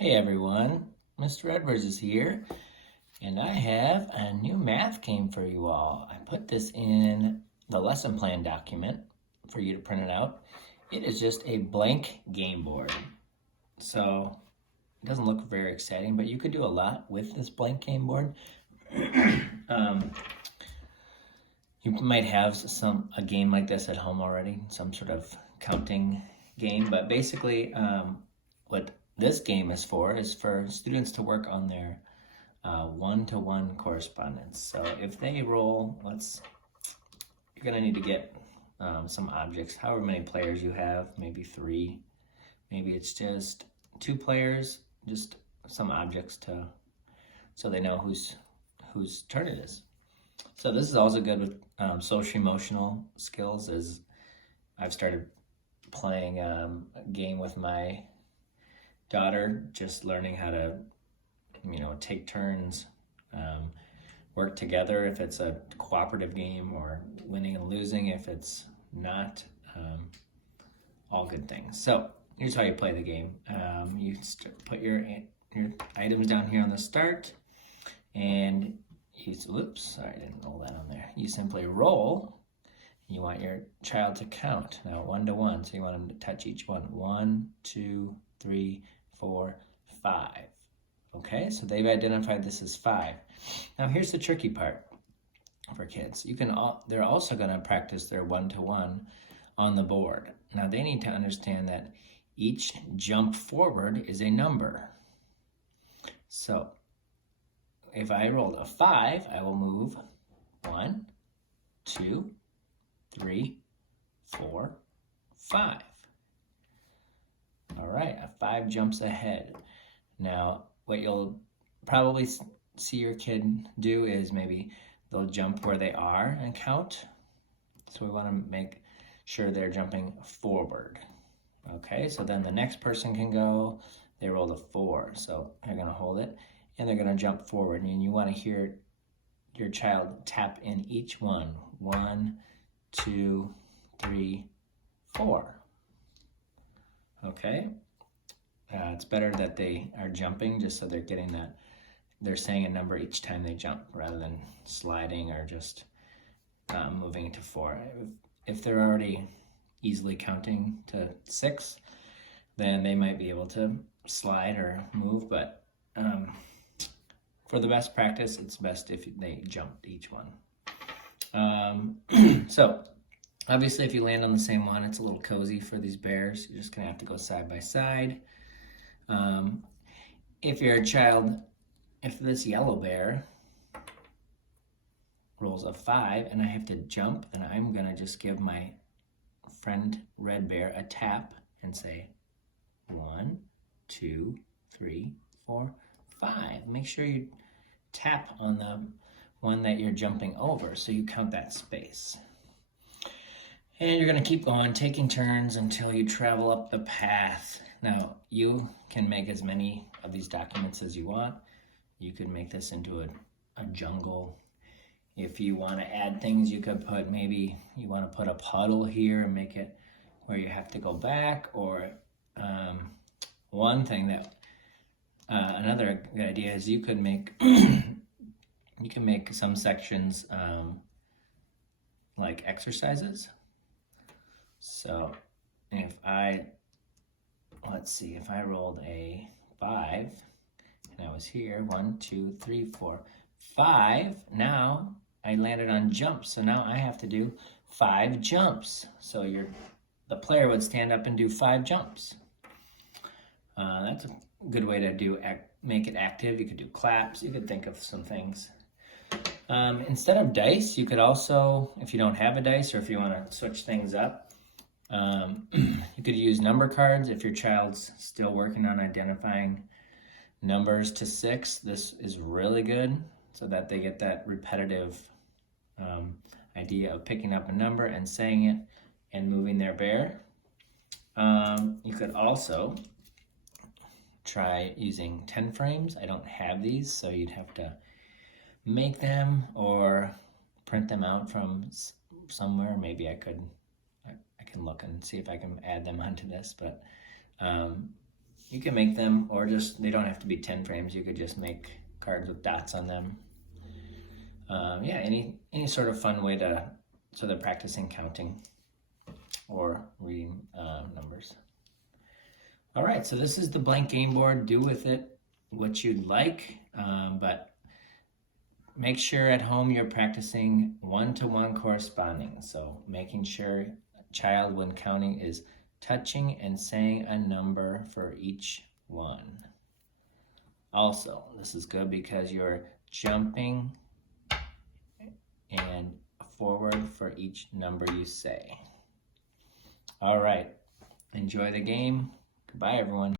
Hey everyone, Mr. Edwards is here, and I have a new math game for you all. I put this in the lesson plan document for you to print it out. It is just a blank game board. So it doesn't look very exciting, but you could do a lot with this blank game board. You might have a game like this at home already, some sort of counting game, but basically what this game is for students to work on their one-to-one correspondence. So if they roll, you're gonna need to get some objects, however many players you have, maybe 3, maybe it's just 2 players, just some objects so they know whose turn it is. So this is also good with social emotional skills, as I've started playing a game with my daughter, just learning how to, take turns, work together if it's a cooperative game, or winning and losing if it's not, all good things. So here's how you play the game. You put your items down here on the start, and oops, sorry, I didn't roll that on there. You simply roll. You want your child to count, now 1 to 1, so you want them to touch each one. 1, 2, 3, 4, 5. Okay, so they've identified this as 5. Now here's the tricky part for kids. They're also going to practice their one-to-one on the board. Now they need to understand that each jump forward is a number. So if I rolled a 5, I will move 1, 2, 3, 4, 5. All right, a 5 jumps ahead. Now, what you'll probably see your kid do is maybe they'll jump where they are and count. So we want to make sure they're jumping forward. Okay, so then the next person can go. They rolled a 4, so they're going to hold it, and they're going to jump forward. And you want to hear your child tap in each one. 1, 2, 3, 4. Okay, it's better that they are jumping, just so they're getting that. They're saying a number each time they jump, rather than sliding or just moving to 4. If they're already easily counting to 6, then they might be able to slide or move, but for the best practice, it's best if they jumped each one. So obviously if you land on the same one, it's a little cozy for these bears. You're just gonna have to go side by side. If this yellow bear rolls a 5 and I have to jump, then I'm gonna just give my friend red bear a tap and say 1, 2, 3, 4, 5. Make sure you tap on the one that you're jumping over, so you count that space. And you're going to keep going, taking turns until you travel up the path. Now, you can make as many of these documents as you want. You could make this into a jungle. If you want to add things, you could maybe you want to put a puddle here and make it where you have to go back. Or one thing that, another good idea is you could make some sections like exercises. So if I rolled a 5 and I was here, 1, 2, 3, 4, 5, now I landed on jumps. So now I have to do 5 jumps. So the player would stand up and do 5 jumps. That's a good way to make it active. You could do claps. You could think of some things. Instead of dice, you could also, if you don't have a dice, or if you want to switch things up, you could use number cards. If your child's still working on identifying numbers to 6, this is really good, so that they get that repetitive idea of picking up a number and saying it and moving their bear. You could also try using 10 frames. I don't have these, so you'd have to make them or print them out from somewhere. Maybe I can look and see if I can add them onto this, but you can make them, or just, they don't have to be 10 frames. You could just make cards with dots on them. Yeah, any sort of fun way so they're practicing counting or reading numbers. All right, so this is the blank game board. Do with it what you'd like, but make sure at home you're practicing one-to-one corresponding. So making sure a child, when counting, is touching and saying a number for each one. Also, this is good because you're jumping and forward for each number you say. All right, enjoy the game. Goodbye, everyone.